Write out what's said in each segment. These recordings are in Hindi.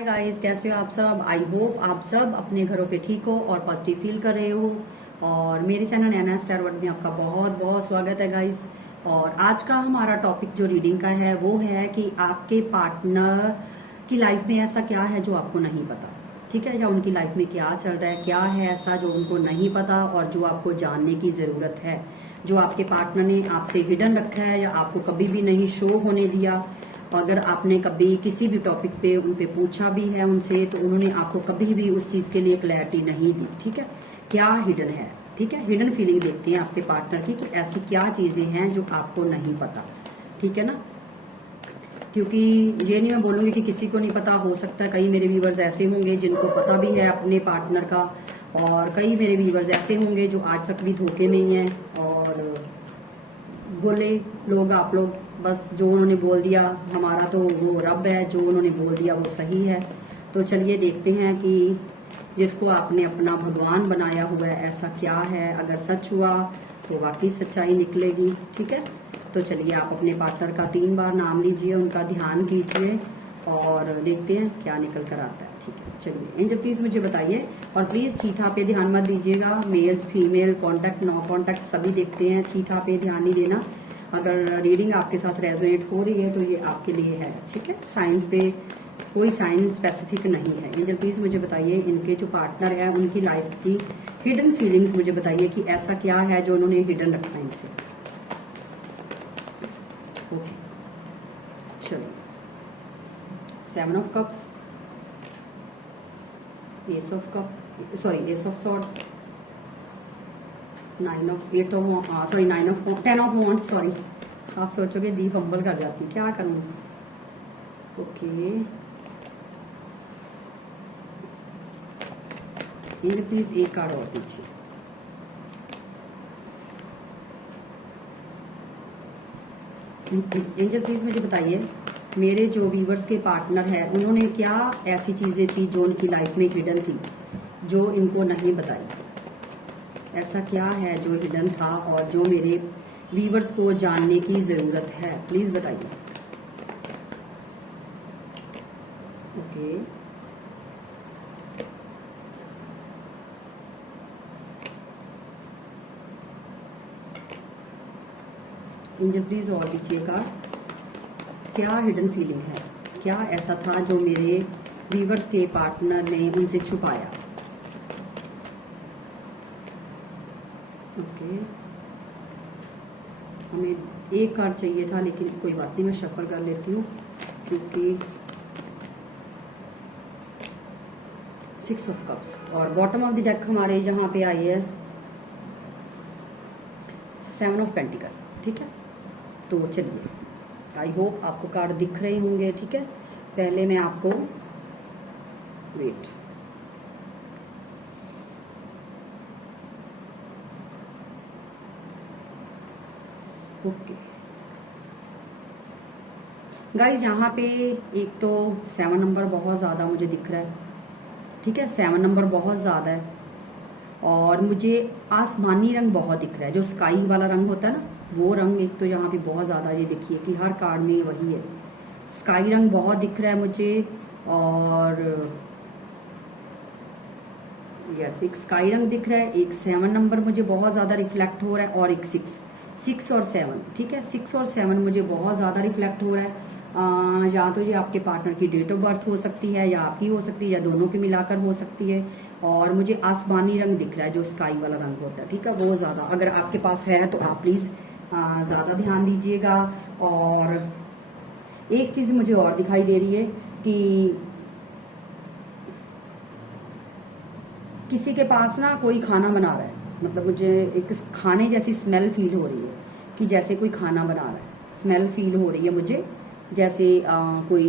हाय गाइस, कैसे हो आप सब। आई होप आप सब अपने घरों पे ठीक हो और पॉजिटिव फील कर रहे हो। और मेरे चैनल नैना स्टार वर्ल्ड में आपका बहुत बहुत स्वागत है गाइस। और आज का हमारा टॉपिक जो रीडिंग का है वो है कि आपके पार्टनर की लाइफ में ऐसा क्या है जो आपको नहीं पता, ठीक है। या उनकी लाइफ में क्या चल रहा है, क्या है ऐसा जो उनको नहीं पता और जो आपको जानने की जरूरत है, जो आपके पार्टनर ने आपसे हिडन रखा है या आपको कभी भी नहीं शो होने दिया। अगर आपने कभी किसी भी टॉपिक पे उन पे पूछा भी है उनसे तो उन्होंने आपको कभी भी उस चीज के लिए क्लैरिटी नहीं दी, ठीक है। क्या हिडन है, ठीक है। हिडन फीलिंग देखते हैं आपके पार्टनर की कि ऐसी क्या चीजें हैं जो आपको नहीं पता, ठीक है ना। क्योंकि ये नहीं मैं बोलूंगी कि किसी को नहीं पता, हो सकता है कई मेरे व्यूवर्स ऐसे होंगे जिनको पता भी है अपने पार्टनर का, और कई मेरे व्यूवर्स ऐसे होंगे जो आज तक भी धोखे में ही हैं और बोले लोग आप लोग बस जो उन्होंने बोल दिया, हमारा तो वो रब है, जो उन्होंने बोल दिया वो सही है। तो चलिए देखते हैं कि जिसको आपने अपना भगवान बनाया हुआ है ऐसा क्या है। अगर सच हुआ तो वाकई सच्चाई निकलेगी, ठीक है। तो चलिए आप अपने पार्टनर का 3 बार नाम लीजिए, उनका ध्यान कीजिए और देखते हैं क्या निकल कर आता है, ठीक है। चलिए एंजल प्लीज मुझे बताइए, और प्लीज थीथा पे ध्यान मत दीजिएगा। Males female contact no contact सभी देखते हैं, थीथा पे ध्यान नहीं देना। अगर रीडिंग आपके साथ रेजोनेट हो रही है तो ये आपके लिए है, ठीक है। साइंस पे कोई साइन स्पेसिफिक नहीं है। एंजल प्लीज मुझे बताइए इनके जो पार्टनर है उनकी लाइफ की हिडन फीलिंग्स मुझे बताइए कि ऐसा क्या है जो उन्होंने हिडन रखा है इनसे। ओके चलो, 7 of cups, S of cup sorry S of swords, 9 of 10 of wands. Sorry, आप सोचोगे दी फंबल कर जाती, क्या करूं। ओके ये प्लीज एक कार्ड और दीजिए। एंजल प्लीज मुझे बताइए मेरे जो व्यूवर्स के पार्टनर है उन्होंने क्या ऐसी चीजें थी जो उनकी लाइफ में हिडन थी जो इनको नहीं बताई। ऐसा क्या है जो हिडन था और जो मेरे व्यूवर्स को जानने की जरूरत है, प्लीज बताइए। ओके एंजल प्लीज और दीजिएगा क्या हिडन फीलिंग है, क्या ऐसा था जो मेरे व्यूवर्स के पार्टनर ने उनसे छुपाया। ओके हमें एक कार्ड चाहिए था लेकिन कोई बात नहीं, मैं शफल कर लेती हूँ क्योंकि 6 ऑफ कप्स और बॉटम ऑफ द डेक हमारे यहाँ पे आई है 7 ऑफ पेंटिकल, ठीक है। तो चलिए आई होप आपको कार्ड दिख रहे होंगे, ठीक है। पहले मैं आपको वेट ओके गाइज, यहाँ पे एक तो 7 नंबर बहुत ज्यादा मुझे दिख रहा है, ठीक है। 7 नंबर बहुत ज्यादा है और मुझे आसमानी रंग बहुत दिख रहा है, जो स्काई वाला रंग होता है ना वो रंग एक तो यहाँ पे बहुत ज्यादा, ये देखिए कि हर कार्ड में वही है, स्काई रंग बहुत दिख रहा है मुझे। और यस एक स्काई रंग दिख रहा है, एक 7 नंबर मुझे बहुत ज्यादा रिफ्लेक्ट हो रहा है और एक 6 और 7, ठीक है। 6 और 7 मुझे बहुत ज्यादा रिफ्लेक्ट हो रहा है। या तो ये आपके पार्टनर की डेट ऑफ बर्थ हो सकती है या आपकी हो सकती है या दोनों की मिलाकर हो सकती है। और मुझे आसमानी रंग दिख रहा है जो स्काई वाला रंग होता है, ठीक है, वो ज्यादा अगर आपके पास है तो आप प्लीज ज्यादा ध्यान दीजिएगा। और एक चीज मुझे और दिखाई दे रही है कि किसी के पास ना कोई खाना बना रहा है, मतलब मुझे एक खाने जैसी स्मेल फील हो रही है कि जैसे कोई खाना बना रहा है, स्मेल फील हो रही है मुझे जैसे कोई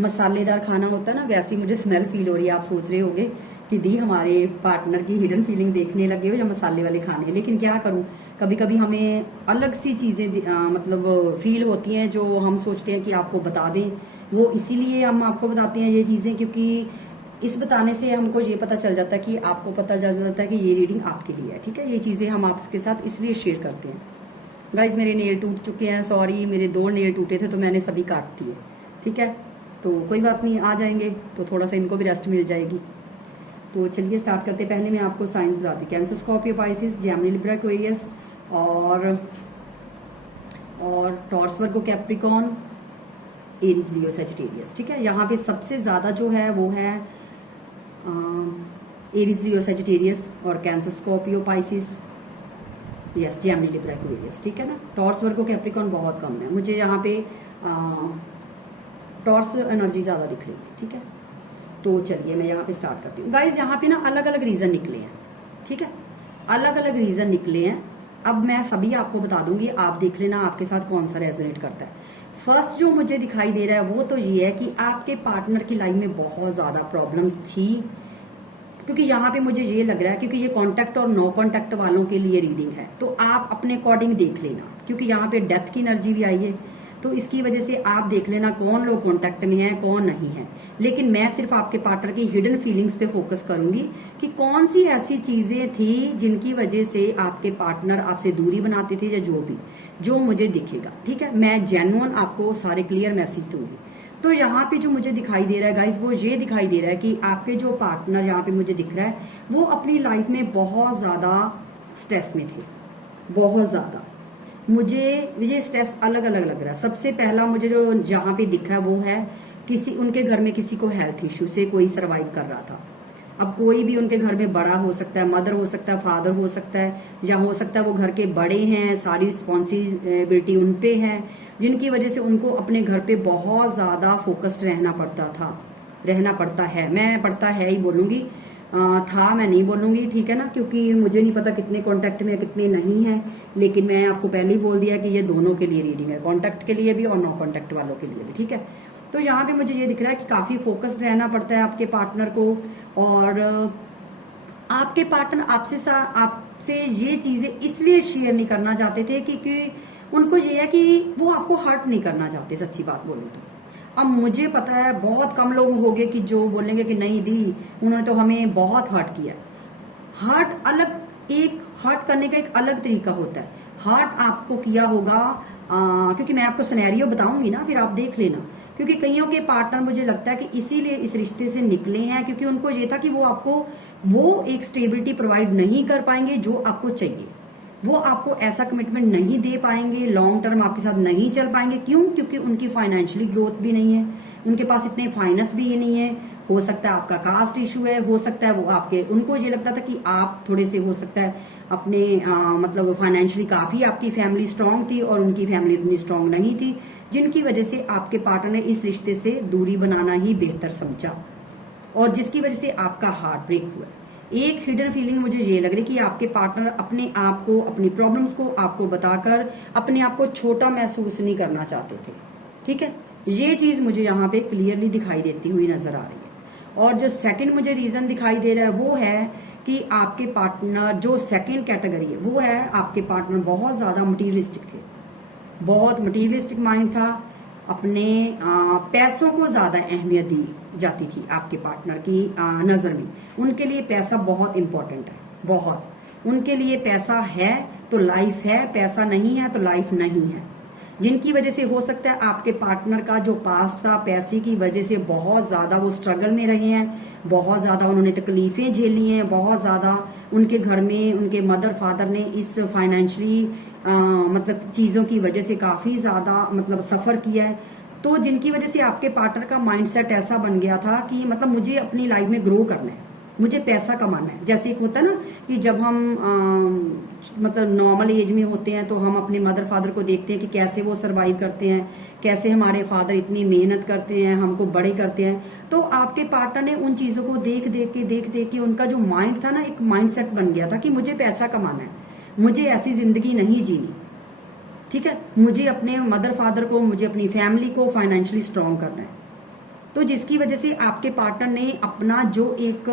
मसालेदार खाना होता है ना, वैसी मुझे स्मेल फील हो रही है। आप सोच रहे होंगे कि दी हमारे पार्टनर की हिडन फीलिंग देखने लगे हो या मसाले वाले खाने, लेकिन क्या करूं कभी कभी हमें अलग सी चीजें मतलब फील होती हैं जो हम सोचते हैं कि आपको बता दें। वो इसीलिए हम आपको बताते हैं ये चीजें क्योंकि इस बताने से हमको ये पता चल जाता है कि आपको पता चल जाता है कि ये रीडिंग आपके लिए है, ठीक है। ये चीजें हम आपके साथ इसलिए शेयर करते हैं। गाइज मेरे नेल टूट चुके हैं, सॉरी, मेरे 2 नेल टूटे थे तो मैंने सभी काट दिए, ठीक है। तो कोई बात नहीं, आ जाएंगे तो थोड़ा सा इनको भी रेस्ट मिल जाएगी। तो चलिए स्टार्ट करते। पहले मैं आपको साइंस बताती। Cancer, Scorpio, Pisces, Gemini, Libra, Aquarius और टॉरस, वर्गो, कैप्रिकॉन, एरीज, लियो, सजिटेरियस। ठीक है, यहाँ पे सबसे ज्यादा जो है वो है एरीज, लियो, सजिटेरियस और cancer, Scorpio, Pisces, yes, Gemini, Libra, Aquarius. ठीक है ना। टॉरस, वर्गो, कैप्रिकॉन बहुत कम है। मुझे यहाँ पे टॉरस एनर्जी ज्यादा दिख रही है। ठीक है, तो चलिए मैं यहाँ पे स्टार्ट करती हूँ। गाइज यहाँ पे ना अलग अलग रीजन निकले हैं। ठीक है, अलग अलग रीजन निकले हैं। अब मैं सभी आपको बता दूंगी, आप देख लेना आपके साथ कौन सा रेजोनेट करता है। फर्स्ट जो मुझे दिखाई दे रहा है वो तो ये है कि आपके पार्टनर की लाइफ में बहुत ज्यादा प्रॉब्लम्स थी, क्योंकि यहाँ पे मुझे ये लग रहा है, क्योंकि ये कॉन्टैक्ट और नो कॉन्टैक्ट वालों के लिए रीडिंग है, तो आप अपने अकॉर्डिंग देख लेना, क्योंकि यहाँ पे डेथ की एनर्जी भी आई है, तो इसकी वजह से आप देख लेना कौन लोग कॉन्टैक्ट में है कौन नहीं है। लेकिन मैं सिर्फ आपके पार्टनर की हिडन फीलिंग्स पे फोकस करूंगी कि कौन सी ऐसी चीजें थी जिनकी वजह से आपके पार्टनर आपसे दूरी बनाते थे, या जो मुझे दिखेगा। ठीक है, मैं जेन्युइन आपको सारे क्लियर मैसेज दूंगी। तो यहाँ पे जो मुझे दिखाई दे रहा है गाइस, वो ये दिखाई दे रहा है कि आपके जो पार्टनर यहाँ पे मुझे दिख रहा है वो अपनी लाइफ में बहुत ज्यादा स्ट्रेस में थे, बहुत ज्यादा। मुझे स्ट्रेस अलग अलग लग रहा है। सबसे पहला मुझे जो जहाँ पे दिखा है वो है उनके घर में किसी को हेल्थ इश्यू से कोई सरवाइव कर रहा था। अब कोई भी उनके घर में बड़ा हो सकता है, मदर हो सकता है, फादर हो सकता है, या हो सकता है वो घर के बड़े हैं, सारी रिस्पॉन्सिबिलिटी उन पे है, जिनकी वजह से उनको अपने घर पे बहुत ज्यादा फोकस्ड रहना पड़ता है। मैं पड़ता है ही बोलूंगी, था मैं नहीं बोलूंगी। ठीक है ना, क्योंकि मुझे नहीं पता कितने कांटेक्ट में कितने नहीं है, लेकिन मैं आपको पहले ही बोल दिया कि ये दोनों के लिए रीडिंग है, कांटेक्ट के लिए भी और नो कांटेक्ट वालों के लिए भी। ठीक है, तो यहाँ पे मुझे ये दिख रहा है कि काफी फोकस्ड रहना पड़ता है आपके पार्टनर को, और आपके पार्टनर आपसे ये चीजें इसलिए शेयर नहीं करना चाहते थे क्योंकि उनको ये है कि वो आपको हर्ट नहीं करना चाहते, सच्ची बात बोलूं तो। अब मुझे पता है बहुत कम लोग होंगे कि जो बोलेंगे कि नहीं दी, उन्होंने तो हमें बहुत हर्ट किया। हर्ट करने का एक अलग तरीका होता है। हर्ट आपको किया होगा, क्योंकि मैं आपको सिनेरियो बताऊंगी ना, फिर आप देख लेना। क्योंकि कईयों के पार्टनर मुझे लगता है कि इसीलिए इस रिश्ते से निकले हैं, क्योंकि उनको ये था कि वो एक स्टेबिलिटी प्रोवाइड नहीं कर पाएंगे जो आपको चाहिए। वो आपको ऐसा कमिटमेंट नहीं दे पाएंगे, लॉन्ग टर्म आपके साथ नहीं चल पाएंगे। क्यों? क्योंकि उनकी फाइनेंशियली ग्रोथ भी नहीं है, उनके पास इतने फाइनेंस भी ये नहीं है। हो सकता है आपका कास्ट इशू है, हो सकता है उनको ये लगता था कि आप थोड़े से, हो सकता है अपने मतलब फाइनेंशियली काफी आपकी फैमिली स्ट्रांग थी और उनकी फैमिली इतनी स्ट्रांग नहीं थी, जिनकी वजह से आपके पार्टनर ने इस रिश्ते से दूरी बनाना ही बेहतर समझा, और जिसकी वजह से आपका हार्ट ब्रेक हुआ। एक हिडन फीलिंग मुझे ये लग रही कि आपके पार्टनर अपने आप को, अपनी प्रॉब्लम्स को आपको बताकर अपने आप को छोटा महसूस नहीं करना चाहते थे। ठीक है, ये चीज मुझे यहाँ पे क्लियरली दिखाई देती हुई नजर आ रही है। और जो सेकंड मुझे रीजन दिखाई दे रहा है वो है कि आपके पार्टनर, जो सेकंड कैटेगरी है वो है आपके पार्टनर बहुत ज्यादा मटीरियलिस्टिक थे, बहुत मटीरियलिस्टिक माइंड था। अपने पैसों को ज्यादा अहमियत दी जाती थी आपके पार्टनर की नजर में। उनके लिए पैसा बहुत इंपॉर्टेंट है, बहुत। उनके लिए पैसा है तो लाइफ है, पैसा नहीं है तो लाइफ नहीं है। जिनकी वजह से हो सकता है आपके पार्टनर का जो पास्ट था, पैसे की वजह से बहुत ज्यादा वो स्ट्रगल में रहे हैं, बहुत ज्यादा उन्होंने तकलीफें झेली हैं, बहुत ज्यादा उनके घर में उनके मदर फादर ने इस फाइनेंशियली मतलब चीजों की वजह से काफी ज्यादा मतलब सफर किया है। तो जिनकी वजह से आपके पार्टनर का माइंडसेट ऐसा बन गया था कि मतलब मुझे अपनी लाइफ में ग्रो करना है, मुझे पैसा कमाना है। जैसे एक होता है ना कि जब हम मतलब नॉर्मल एज में होते हैं तो हम अपने मदर फादर को देखते हैं कि कैसे वो सरवाइव करते हैं, कैसे हमारे फादर इतनी मेहनत करते हैं, हमको बड़े करते हैं। तो आपके पार्टनर ने उन चीजों को देख देख के उनका जो माइंड था ना, एक माइंड सेट बन गया था कि मुझे पैसा कमाना है, मुझे ऐसी जिंदगी नहीं जीनी। ठीक है, मुझे अपने मदर फादर को, मुझे अपनी फैमिली को फाइनेंशियली स्ट्रांग करना है। तो जिसकी वजह से आपके पार्टनर ने अपना जो एक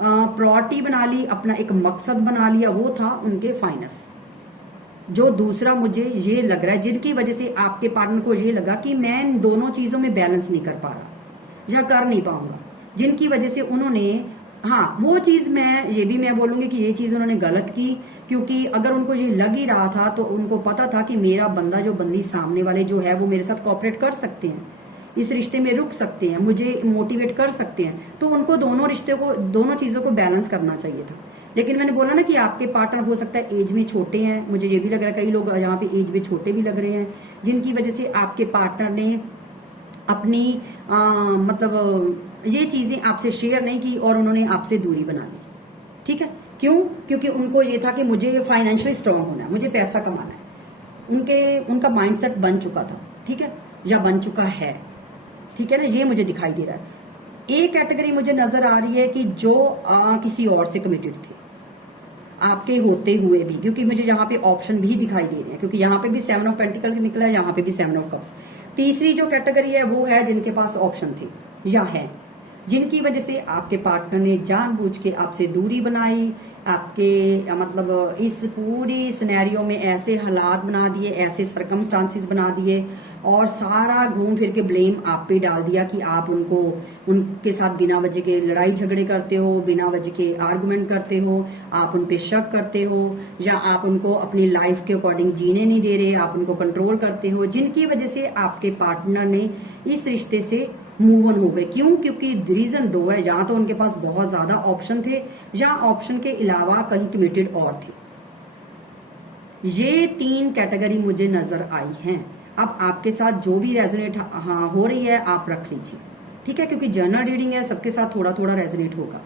प्रायोरिटी बना ली, अपना एक मकसद बना लिया, वो था उनके फाइनेंस। जो दूसरा मुझे ये लग रहा है, जिनकी वजह से आपके पार्टनर को ये लगा कि मैं इन दोनों चीजों में बैलेंस नहीं कर पा रहा या कर नहीं पाऊंगा, जिनकी वजह से उन्होंने, हाँ वो चीज मैं बोलूंगी कि ये चीज उन्होंने गलत की। क्योंकि अगर उनको ये लग ही रहा था तो उनको पता था कि मेरा बंदा, जो बंदी सामने वाले जो है वो मेरे साथ कोऑपरेट कर सकते हैं, इस रिश्ते में रुक सकते हैं, मुझे मोटिवेट कर सकते हैं, तो उनको दोनों चीजों को बैलेंस करना चाहिए था। लेकिन मैंने बोला ना कि आपके पार्टनर हो सकता है एज में छोटे हैं, मुझे ये भी लग रहा है कई लोग यहाँ पे एज में छोटे भी लग रहे हैं, जिनकी वजह से आपके पार्टनर ने अपनी मतलब ये चीजें आपसे शेयर नहीं की और उन्होंने आपसे दूरी बना ली। ठीक है, क्यों? क्योंकि उनको ये था कि मुझे फाइनेंशियली स्ट्रांग होना है, मुझे पैसा कमाना है। उनका माइंडसेट बन चुका था, ठीक है, या बन चुका है, ठीक है ना, ये मुझे दिखाई दे रहा है। एक कैटेगरी मुझे नजर आ रही है कि जो किसी और से कमिटेड थे आपके होते हुए भी, क्योंकि मुझे यहाँ पे ऑप्शन भी दिखाई दे रहे हैं, क्योंकि यहाँ पे भी 7 ऑफ पेंटिकल निकला है, यहाँ पे भी 7 ऑफ कप्स। तीसरी जो कैटेगरी है वो है जिनके पास ऑप्शन थे या है, जिनकी वजह से आपके पार्टनर ने जानबूझ के आपसे दूरी बनाई, आपके मतलब इस पूरी सिनेरियो में ऐसे हालात बना दिए, ऐसे सरकमस्टांसिस बना दिए और सारा घूम फिर के ब्लेम आप पे डाल दिया कि आप उनके साथ बिना वजह के लड़ाई झगड़े करते हो, बिना वजह के आर्गुमेंट करते हो, आप उन पे शक करते हो, या आप उनको अपनी लाइफ के अकॉर्डिंग जीने नहीं दे रहे, आप उनको कंट्रोल करते हो, जिनकी वजह से आपके पार्टनर ने इस रिश्ते से मूव ऑन हो गए। क्यों? क्योंकि रीजन दो है, या तो उनके पास बहुत ज्यादा ऑप्शन थे या ऑप्शन के अलावा कहीं कमिटेड और थे। ये 3 कैटेगरी मुझे नजर आई हैं। अब आपके साथ जो भी रेजोनेट हो रही है आप रख लीजिए, ठीक है, क्योंकि जर्नल रीडिंग है, सबके साथ थोड़ा थोड़ा रेजोनेट होगा।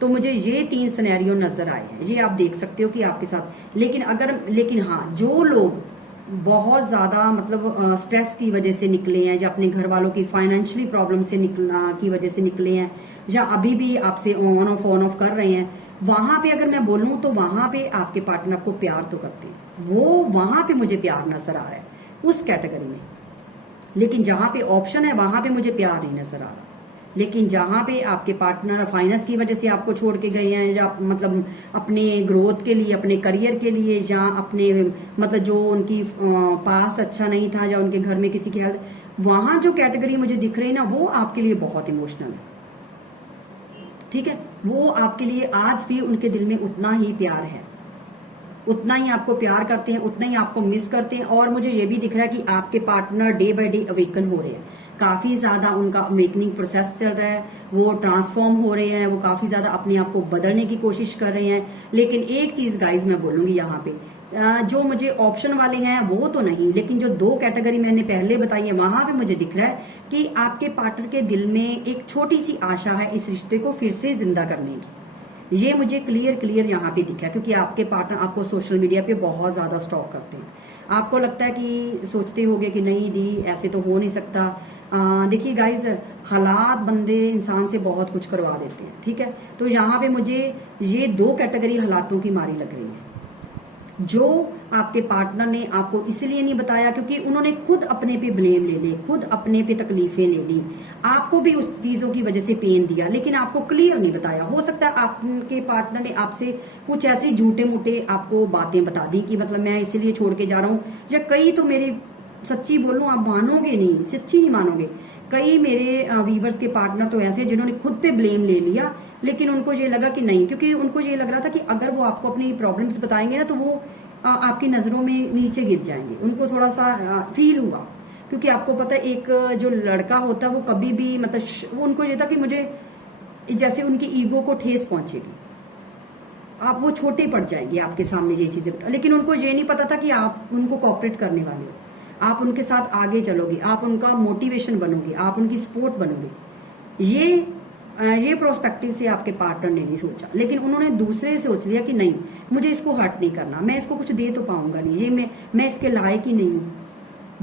तो मुझे ये 3 सिनेरियो नजर आए हैं, ये आप देख सकते हो कि आपके साथ। लेकिन हाँ, जो लोग बहुत ज्यादा मतलब स्ट्रेस की वजह से निकले हैं, या अपने घर वालों की फाइनेंशियली प्रॉब्लम से की वजह से निकले हैं, या अभी भी आपसे ऑन ऑफ कर रहे हैं, वहां पे अगर मैं बोलूं तो वहां पे आपके पार्टनर को प्यार तो करते हैं, वो वहां पे मुझे प्यार नजर आ रहा है उस कैटेगरी में। लेकिन जहां पे ऑप्शन है वहां पे मुझे प्यार नहीं नजर आ रहा। लेकिन जहां पे आपके पार्टनर फाइनेंस की वजह से आपको छोड़ के गए हैं, या मतलब अपने ग्रोथ के लिए, अपने करियर के लिए, या अपने मतलब जो उनकी पास्ट अच्छा नहीं था, या उनके घर में किसी की हेल्थ, वहां जो कैटेगरी मुझे दिख रही है ना, वो आपके लिए बहुत इमोशनल है। ठीक है, वो आपके लिए आज भी उनके दिल में उतना ही प्यार है, उतना ही आपको प्यार करते हैं, उतना ही आपको मिस करते हैं। और मुझे ये भी दिख रहा है कि आपके partner day by day awaken हो रहे हैं, काफी ज्यादा उनका अवेकनिंग प्रोसेस चल रहा है, वो ट्रांसफॉर्म हो रहे हैं, वो काफी ज्यादा अपने आप को बदलने की कोशिश कर रहे हैं। लेकिन एक चीज गाइज मैं बोलूंगी यहाँ पे, जो मुझे ऑप्शन वाले हैं वो तो नहीं, लेकिन जो 2 कैटेगरी मैंने पहले बताई है वहां पे मुझे दिख रहा है कि आपके पार्टनर के दिल में एक छोटी सी आशा है इस रिश्ते को फिर से जिंदा करने की। ये मुझे क्लियर यहाँ पे दिखा, क्योंकि आपके पार्टनर आपको सोशल मीडिया पे बहुत ज्यादा स्टॉक करते हैं। आपको लगता है कि सोचते होगे कि नहीं दी, ऐसे तो हो नहीं सकता। देखिए गाइज, हालात बंदे इंसान से बहुत कुछ करवा देते हैं, ठीक है। तो यहाँ पे मुझे ये 2 कैटेगरी हालातों की मारी लग रही है, जो आपके पार्टनर ने आपको इसलिए नहीं बताया क्योंकि उन्होंने खुद अपने पे ब्लेम ले ली, खुद अपने पे तकलीफें ले ली, आपको भी उस चीजों की वजह से पेन दिया, लेकिन आपको क्लियर नहीं बताया। हो सकता है आपके पार्टनर ने आपसे कुछ ऐसे झूठे मूठे आपको बातें बता दी कि मतलब मैं इसीलिए छोड़ के जा रहा हूँ, या कई तो मेरे, सच्ची बोलूं आप मानोगे नहीं, सच्ची नहीं मानोगे, कई मेरे वीवर्स के पार्टनर तो ऐसे जिन्होंने खुद पे ब्लेम ले लिया, लेकिन उनको ये लगा कि नहीं, क्योंकि उनको ये लग रहा था कि अगर वो आपको अपनी प्रॉब्लम्स बताएंगे ना तो वो आपकी नजरों में नीचे गिर जाएंगे। उनको थोड़ा सा फील हुआ, क्योंकि आपको पता है एक जो लड़का होता है वो कभी भी मतलब वो, उनको ये था कि मुझे जैसे उनकी ईगो को ठेस पहुंचेगी, आप वो छोटे पड़ जाएंगे आपके सामने ये चीजें बता, लेकिन उनको ये नहीं पता था कि आप उनको कॉपरेट करने वाले हो, आप उनके साथ आगे चलोगे, आप उनका मोटिवेशन बनोगे, आप उनकी सपोर्ट बनोगे। ये प्रोस्पेक्टिव से आपके पार्टनर ने नहीं सोचा, लेकिन उन्होंने दूसरे सोच लिया कि नहीं, मुझे इसको हर्ट नहीं करना, मैं इसको कुछ दे तो पाऊंगा नहीं, ये मैं इसके लायक ही नहीं हूँ।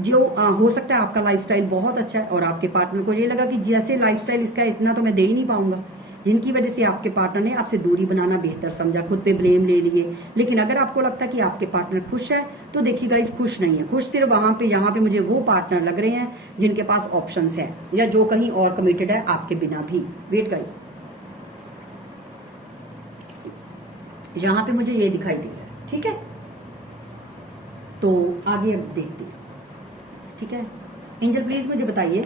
जो हो सकता है आपका लाइफस्टाइल बहुत अच्छा है और आपके पार्टनर को ये लगा कि जैसे लाइफस्टाइल इसका इतना तो मैं दे ही नहीं पाऊंगा, जिनकी वजह से आपके पार्टनर ने आपसे दूरी बनाना बेहतर समझा, खुद पे ब्लेम ले लिए। लेकिन अगर आपको लगता है कि आपके पार्टनर खुश है तो देखिएगा, इस खुश नहीं है, खुश सिर्फ वहां पे, यहाँ पे मुझे वो पार्टनर लग रहे हैं जिनके पास ऑप्शंस हैं, या जो कहीं और कमिटेड है आपके बिना भी। वेट गाइस, यहाँ पे मुझे ये दिखाई दे रहा है, ठीक है, तो आगे अब देखते हैं, ठीक है। एंजल प्लीज मुझे बताइए,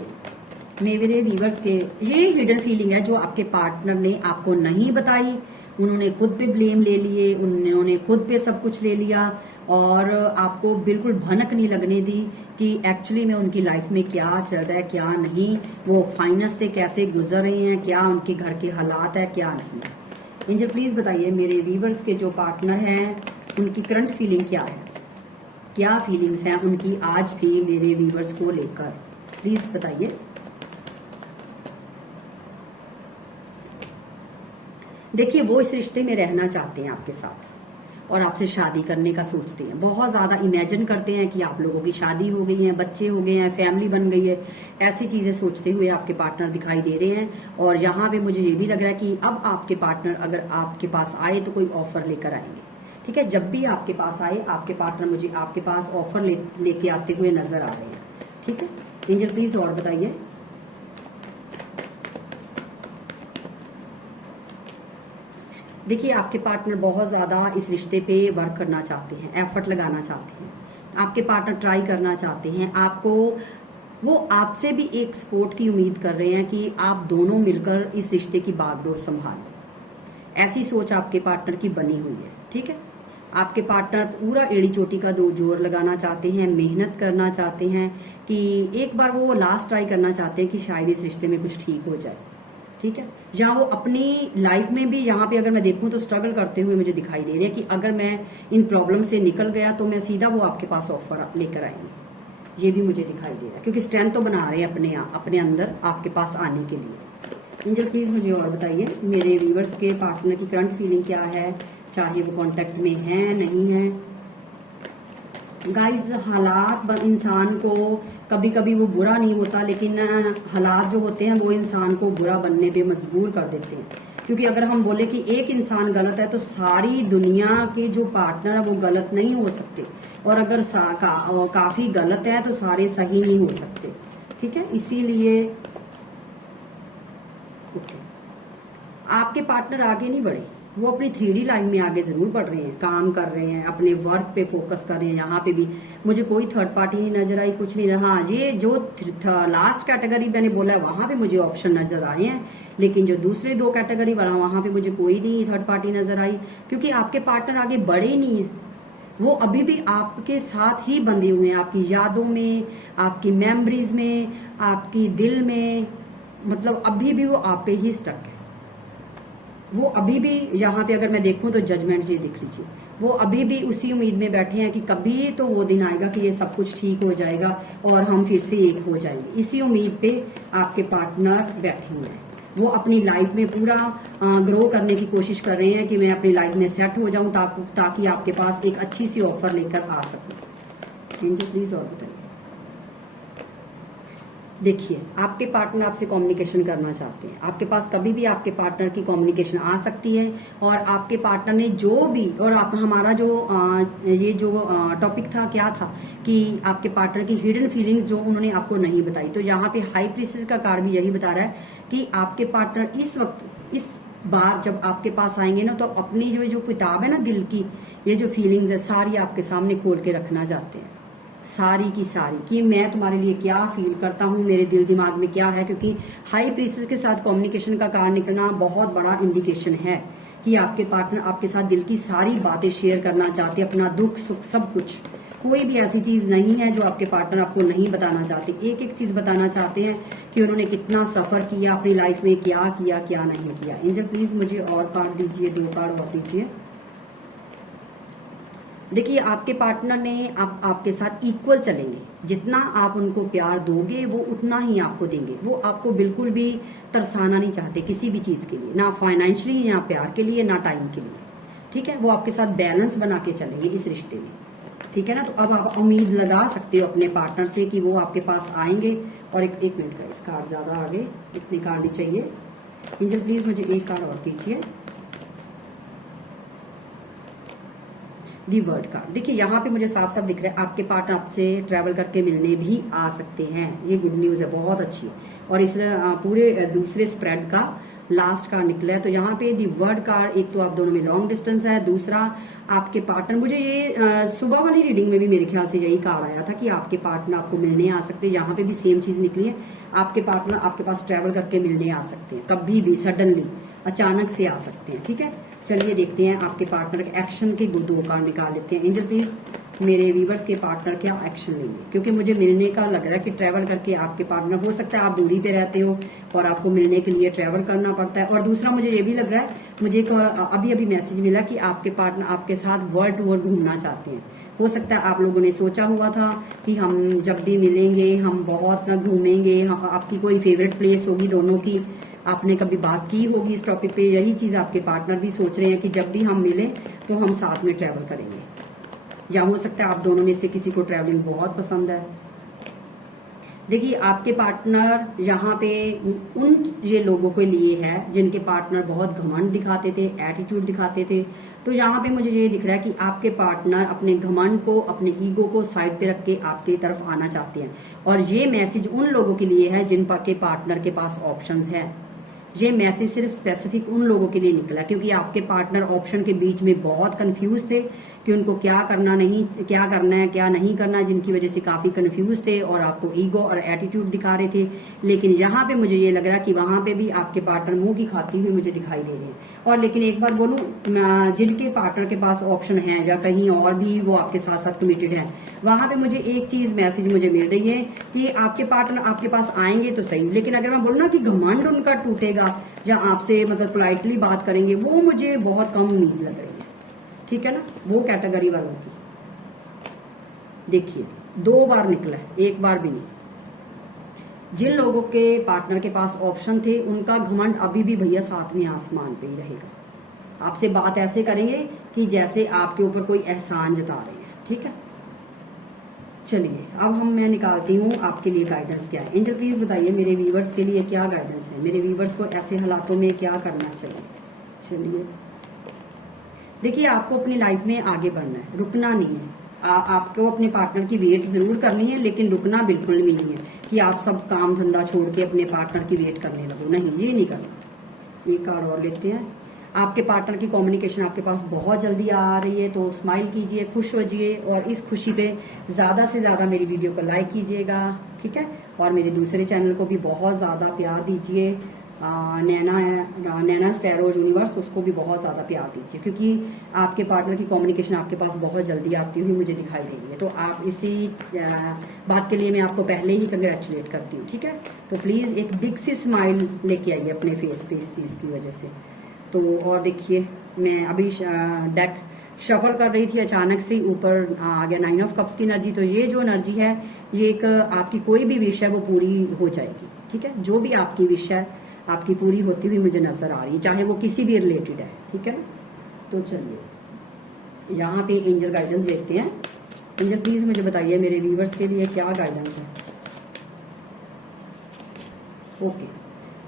मेरे व्यूवर्स के ये हिडन फीलिंग है जो आपके पार्टनर ने आपको नहीं बताई, उन्होंने खुद पे ब्लेम ले लिए, उन्होंने खुद पे सब कुछ ले लिया और आपको बिल्कुल भनक नहीं लगने दी कि एक्चुअली में उनकी लाइफ में क्या चल रहा है क्या नहीं, वो फाइनेंस से कैसे गुजर रहे हैं, क्या उनके घर के हालात है क्या नहीं। एंजल प्लीज बताइए मेरे व्यूवर्स के जो पार्टनर हैं उनकी करंट फीलिंग क्या है, क्या फीलिंग्स हैं उनकी आज भी मेरे व्यूवर्स को लेकर, प्लीज बताइए। देखिए वो इस रिश्ते में रहना चाहते हैं आपके साथ और आपसे शादी करने का सोचते हैं, बहुत ज्यादा इमेजिन करते हैं कि आप लोगों की शादी हो गई है, बच्चे हो गए हैं, फैमिली बन गई है, ऐसी चीजें सोचते हुए आपके पार्टनर दिखाई दे रहे हैं। और यहाँ पे मुझे ये भी लग रहा है कि अब आपके पार्टनर अगर आपके पास आए तो कोई ऑफर लेकर आएंगे, ठीक है। जब भी आपके पास आए आपके पार्टनर मुझे आपके पास ऑफर लेके आते हुए नजर आ रहे हैं, ठीक है। एंजल प्लीज और बताइए। देखिए आपके पार्टनर बहुत ज्यादा इस रिश्ते पे वर्क करना चाहते हैं, एफर्ट लगाना चाहते हैं, आपके पार्टनर ट्राई करना चाहते हैं आपको, वो आपसे भी एक सपोर्ट की उम्मीद कर रहे हैं कि आप दोनों मिलकर इस रिश्ते की बागडोर संभालो। ऐसी सोच आपके पार्टनर की बनी हुई है, ठीक है। आपके पार्टनर पूरा एड़ी चोटी का दो जोर लगाना चाहते हैं, मेहनत करना चाहते हैं कि एक बार वो लास्ट ट्राई करना चाहते हैं कि शायद इस रिश्ते में कुछ ठीक हो जाए, ठीक है। जहाँ वो अपनी लाइफ में भी यहाँ पे अगर मैं देखूं तो स्ट्रगल करते हुए मुझे दिखाई दे रहे हैं कि अगर मैं इन प्रॉब्लम से निकल गया तो मैं सीधा वो आपके पास ऑफर लेकर आएंगे, ये भी मुझे दिखाई दे रहा है क्योंकि स्ट्रेंथ तो बना रहे हैं अपने अंदर आपके पास आने के लिए। एंजल प्लीज मुझे और बताइए मेरे व्यूवर्स के पार्टनर की करंट फीलिंग क्या है, चाहे वो कांटेक्ट में है नहीं है। गाइस हालात इंसान को कभी कभी वो बुरा नहीं होता, लेकिन हालात जो होते हैं वो इंसान को बुरा बनने पे मजबूर कर देते हैं। क्योंकि अगर हम बोले कि एक इंसान गलत है तो सारी दुनिया के जो पार्टनर है वो गलत नहीं हो सकते, और अगर काफी गलत है तो सारे सही नहीं हो सकते, ठीक है। इसीलिए आपके पार्टनर आगे नहीं बढ़े, वो अपनी 3D लाइन में आगे जरूर बढ़ रहे हैं, काम कर रहे हैं, अपने वर्क पे फोकस कर रहे हैं। यहाँ पे भी मुझे कोई थर्ड पार्टी नहीं नजर आई, कुछ नहीं। हाँ ये जो लास्ट कैटेगरी मैंने बोला है वहां पे मुझे ऑप्शन नजर आए हैं, लेकिन जो दूसरे दो कैटेगरी वाला वहां पे मुझे कोई नहीं थर्ड पार्टी नजर आई, क्योंकि आपके पार्टनर आगे बढ़े ही नहीं है। वो अभी भी आपके साथ ही बंधे हुए हैं, आपकी यादों में, आपकी मेमोरीज में, आपकी दिल में, मतलब अभी भी वो आप पे ही स्टक है। वो अभी भी यहाँ पे अगर मैं देखूं तो जजमेंट जी दिख लीजिए, वो अभी भी उसी उम्मीद में बैठे हैं कि कभी तो वो दिन आएगा कि ये सब कुछ ठीक हो जाएगा और हम फिर से एक हो जाएंगे। इसी उम्मीद पे आपके पार्टनर बैठे हुए हैं। वो अपनी लाइफ में पूरा ग्रो करने की कोशिश कर रहे हैं कि मैं अपनी लाइफ में सेट हो जाऊं ताकि आपके पास एक अच्छी सी ऑफर लेकर आ सकूं। एंजल प्लीज और बताइए। देखिए आपके पार्टनर आपसे कम्युनिकेशन करना चाहते हैं, आपके पास कभी भी आपके पार्टनर की कम्युनिकेशन आ सकती है। और आपके पार्टनर ने जो भी, और आप हमारा जो ये जो टॉपिक था क्या था कि आपके पार्टनर की हिडन फीलिंग्स जो उन्होंने आपको नहीं बताई, तो यहाँ पे हाई प्रीसेस का कार्ड भी यही बता रहा है कि आपके पार्टनर इस वक्त इस बार जब आपके पास आएंगे ना तो अपनी जो किताब है ना दिल की, ये जो फीलिंग्स है सारी आपके सामने खोल के रखना चाहते हैं, सारी की सारी, कि मैं तुम्हारे लिए क्या फील करता हूँ, मेरे दिल दिमाग में क्या है। क्योंकि हाई प्रीसेस के साथ कम्युनिकेशन का कार्ड निकलना बहुत बड़ा इंडिकेशन है कि आपके पार्टनर आपके साथ दिल की सारी बातें शेयर करना चाहते हैं, अपना दुख सुख सब कुछ। कोई भी ऐसी चीज नहीं है जो आपके पार्टनर आपको नहीं बताना चाहते, एक एक चीज बताना चाहते हैं कि उन्होंने कितना सफर किया अपनी लाइफ में, क्या किया क्या नहीं किया। एंजल प्लीज मुझे और कार्ड दीजिए, 2 कार्ड और दीजिए। देखिए आपके पार्टनर ने आपके साथ इक्वल चलेंगे, जितना आप उनको प्यार दोगे वो उतना ही आपको देंगे। वो आपको बिल्कुल भी तरसाना नहीं चाहते किसी भी चीज के लिए, ना फाइनेंशियली, ना प्यार के लिए, ना टाइम के लिए, ठीक है। वो आपके साथ बैलेंस बना के चलेंगे इस रिश्ते में, ठीक है ना। तो अब आप उम्मीद लगा सकते हो अपने पार्टनर से कि वो आपके पास आएंगे। और एक मिनट का इस कार्ड ज्यादा आगे इतनी कार्ड ही चाहिए। एंजल प्लीज मुझे एक कार्ड और दीजिए, दी वर्ड कार्ड। देखिए यहाँ पे मुझे साफ साफ दिख रहा है आपके पार्टनर आपसे ट्रैवल करके मिलने भी आ सकते हैं, ये गुड न्यूज है, बहुत अच्छी है। और इस पूरे दूसरे स्प्रेड का लास्ट कार्ड निकला है। तो यहाँ पे दी वर्ड कार्ड, एक तो आप दोनों में लॉन्ग डिस्टेंस है, दूसरा आपके पार्टनर, मुझे ये सुबह वाली रीडिंग में भी मेरे ख्याल से यही कार्ड आया था कि आपके पार्टनर आपको मिलने आ सकते हैं। यहाँ पे भी सेम चीज निकली है, आपके पार्टनर आपके पास ट्रेवल करके मिलने आ सकते हैं, कभी भी सडनली अचानक से आ सकते हैं। ठीक है, चलिए देखते हैं आपके पार्टनर के एक्शन के 2 कार्ड निकाल लेते हैं। एंजल प्लीज मेरे व्यूवर्स के पार्टनर क्या एक्शन लेंगे, क्योंकि मुझे मिलने का लग रहा है कि ट्रैवल करके आपके पार्टनर, हो सकता है आप दूरी पे रहते हो और आपको मिलने के लिए ट्रैवल करना पड़ता है। और दूसरा मुझे ये भी लग रहा है, मुझे अभी अभी मैसेज मिला कि आपके पार्टनर आपके साथ वर्ल्ड टूर घूमना चाहते हैं। हो सकता है आप लोगों ने सोचा हुआ था कि हम जब भी मिलेंगे हम बहुत घूमेंगे, आपकी कोई फेवरेट प्लेस होगी दोनों की, आपने कभी बात की होगी इस टॉपिक पे। यही चीज आपके पार्टनर भी सोच रहे हैं कि जब भी हम मिलें तो हम साथ में ट्रैवल करेंगे। या हो सकता है आप दोनों में से किसी को ट्रैवलिंग बहुत पसंद है। देखिए आपके पार्टनर यहाँ पे उन ये लोगों के लिए है जिनके पार्टनर बहुत घमंड दिखाते थे, एटीट्यूड दिखाते थे। तो यहाँ पे मुझे ये दिख रहा है कि आपके पार्टनर अपने घमंड को, अपने ईगो को साइड पे रख के आपकी तरफ आना चाहते हैं। और ये मैसेज उन लोगों के लिए है जिन के पार्टनर के पास ऑप्शंस है। ये मैसेज सिर्फ स्पेसिफिक उन लोगों के लिए निकला क्योंकि आपके पार्टनर ऑप्शन के बीच में बहुत कंफ्यूज थे कि उनको क्या करना है क्या नहीं करना, जिनकी वजह से काफी कंफ्यूज थे और आपको ईगो और एटीट्यूड दिखा रहे थे। लेकिन यहाँ पे मुझे ये लग रहा है कि वहां पे भी आपके पार्टनर मुंह की खाती हुई मुझे दिखाई दे रहे हैं। और लेकिन एक बार बोलूं, जिनके पार्टनर के पास ऑप्शन है या कहीं और भी वो आपके साथ साथ कमिटेड है, वहां पे मुझे एक चीज मैसेज मुझे मिल रही है कि आपके पार्टनर आपके पास आएंगे तो सही, लेकिन अगर मैं बोलूँ ना कि घमंड उनका टूटेगा या आपसे मतलब पोलाइटली बात करेंगे, वो मुझे बहुत कम उम्मीद लग रही है। ठीक है ना, वो कैटेगरी वालों की। देखिए 2 बार निकला है, 1 बार भी नहीं। जिन लोगों के पार्टनर के पास ऑप्शन थे उनका घमंड अभी भी भैया 7वें आसमान पे ही रहेगा। आपसे बात ऐसे करेंगे कि जैसे आपके ऊपर कोई एहसान जता रहे हैं। ठीक है, चलिए अब मैं निकालती हूँ आपके लिए गाइडेंस क्या है। एंजल प्लीज बताइए मेरे व्यूवर्स के लिए क्या गाइडेंस है, मेरे व्यूवर्स को ऐसे हालातों में क्या करना चाहिए। चलिए देखिए, आपको अपनी लाइफ में आगे बढ़ना है, रुकना नहीं है। आपको अपने पार्टनर की वेट जरूर करनी है, लेकिन रुकना बिल्कुल भी नहीं है कि आप सब काम धंधा छोड़ के अपने पार्टनर की वेट करने लगो। नहीं, ये नहीं करना। एक कार्ड और लेते हैं। आपके पार्टनर की कम्युनिकेशन आपके पास बहुत जल्दी आ रही है, तो स्माइल कीजिए, खुश होजिए और इस खुशी पे ज्यादा से ज्यादा मेरी वीडियो को लाइक कीजिएगा। ठीक है, और मेरे दूसरे चैनल को भी बहुत ज्यादा प्यार दीजिए, नैना टैरो यूनिवर्स, उसको भी बहुत ज्यादा प्यार दीजिए, क्योंकि आपके पार्टनर की कम्युनिकेशन आपके पास बहुत जल्दी आती हुई मुझे दिखाई दे रही है। तो आप इसी बात के लिए मैं आपको पहले ही कंग्रेचुलेट करती हूँ। ठीक है, तो प्लीज एक बिग सी स्माइल लेके आइए अपने फेस पे इस चीज की वजह से। तो और देखिए, मैं अभी डेक शफल कर रही थी, अचानक से ऊपर आ गया 9 ऑफ कप्स की एनर्जी। तो ये जो एनर्जी है, ये एक आपकी कोई भी विश है वो पूरी हो जाएगी। ठीक है, जो भी आपकी विश है आपकी पूरी होती हुई मुझे नजर आ रही है, चाहे वो किसी भी रिलेटेड है। ठीक है ना, तो चलिए यहाँ पे एंजल गाइडेंस देखते हैं। एंजल प्लीज मुझे बताइए मेरे व्यूवर्स के लिए क्या गाइडेंस है। ओके,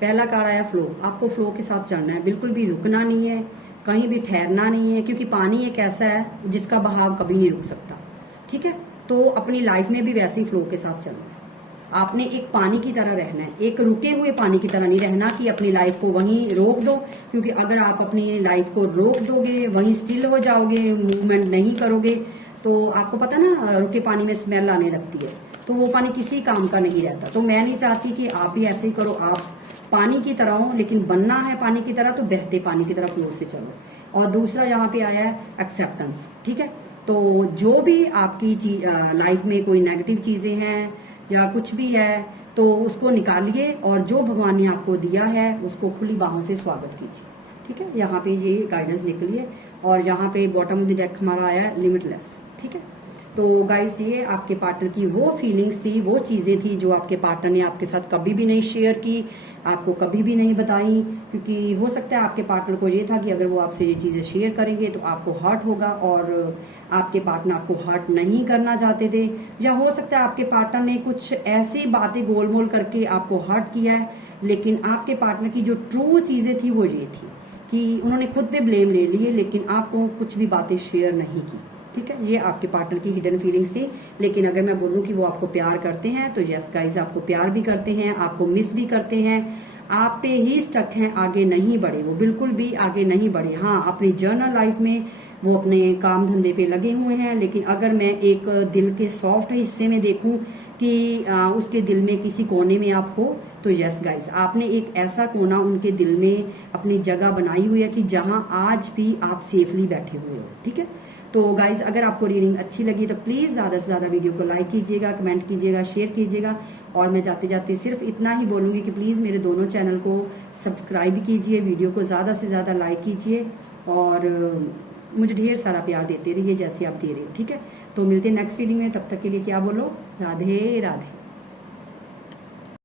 पहला कार्ड आया फ्लो। आपको फ्लो के साथ चलना है, बिल्कुल भी रुकना नहीं है, कहीं भी ठहरना नहीं है, क्योंकि पानी एक ऐसा है जिसका बहाव कभी नहीं रुक सकता। ठीक है, तो अपनी लाइफ में भी वैसे ही फ्लो के साथ चलना है। आपने एक पानी की तरह रहना है, एक रुके हुए पानी की तरह नहीं रहना कि अपनी लाइफ को वहीं रोक दो, क्योंकि अगर आप अपनी लाइफ को रोक दोगे, वहीं स्टिल हो जाओगे, मूवमेंट नहीं करोगे, तो आपको पता ना रुके पानी में स्मेल आने लगती है, तो वो पानी किसी काम का नहीं रहता। तो मैं नहीं चाहती कि आप भी ऐसे ही करो, आप पानी की तरह हो, लेकिन बनना है पानी की तरह तो बहते पानी की तरह फ्लो से चलो। और दूसरा यहाँ पे आया है एक्सेप्टेंस। ठीक है, तो जो भी आपकी लाइफ में कोई नेगेटिव चीजें हैं या कुछ भी है, तो उसको निकालिए और जो भगवान ने आपको दिया है उसको खुली बाहों से स्वागत कीजिए। ठीक है, यहाँ पे ये गाइडेंस निकली है। और यहाँ पे बॉटम ऑफ द डेक हमारा आया है लिमिटलेस। ठीक है, तो गाइस ये आपके पार्टनर की वो फीलिंग्स थी, वो चीजें थी जो आपके पार्टनर ने आपके साथ कभी भी नहीं शेयर की, आपको कभी भी नहीं बताई, क्योंकि हो सकता है आपके पार्टनर को ये था कि अगर वो आपसे ये चीजें शेयर करेंगे तो आपको हर्ट होगा, और आपके पार्टनर आपको हर्ट नहीं करना चाहते थे। या हो सकता है आपके पार्टनर ने कुछ ऐसी बातें गोलमोल करके आपको हर्ट किया है, लेकिन आपके पार्टनर की जो ट्रू चीजें थी वो ये थी कि उन्होंने खुद पे ब्लेम ले लिए, लेकिन आपको कुछ भी बातें शेयर नहीं की। ठीक है, ये आपके पार्टनर की हिडन फीलिंग्स थी। लेकिन अगर मैं बोलूं कि वो आपको प्यार करते हैं तो यस गाइज, आपको प्यार भी करते हैं, आपको मिस भी करते हैं, आप पे ही स्टक हैं, आगे नहीं बढ़े, वो बिल्कुल भी आगे नहीं बढ़े। हाँ, अपनी जर्नल लाइफ में वो अपने काम धंधे पे लगे हुए हैं। लेकिन अगर मैं एक दिल के सॉफ्ट हिस्से में देखूं कि उसके दिल में किसी कोने में आप हो, तो यस गाइस, आपने एक ऐसा कोना उनके दिल में अपनी जगह बनाई हुई है कि जहां आज भी आप सेफली बैठे हुए हो। ठीक है, तो गाइज अगर आपको रीडिंग अच्छी लगी तो प्लीज ज्यादा से ज्यादा वीडियो को लाइक कीजिएगा, कमेंट कीजिएगा, शेयर कीजिएगा। और मैं जाते जाते सिर्फ इतना ही बोलूंगी कि प्लीज मेरे दोनों चैनल को सब्सक्राइब कीजिए, वीडियो को ज्यादा से ज्यादा लाइक कीजिए और मुझे ढेर सारा प्यार देते रहिए जैसे आप दे रहे हो। ठीक है, तो मिलते हैं नेक्स्ट रीडिंग में, तब तक के लिए क्या बोलो, राधे राधे।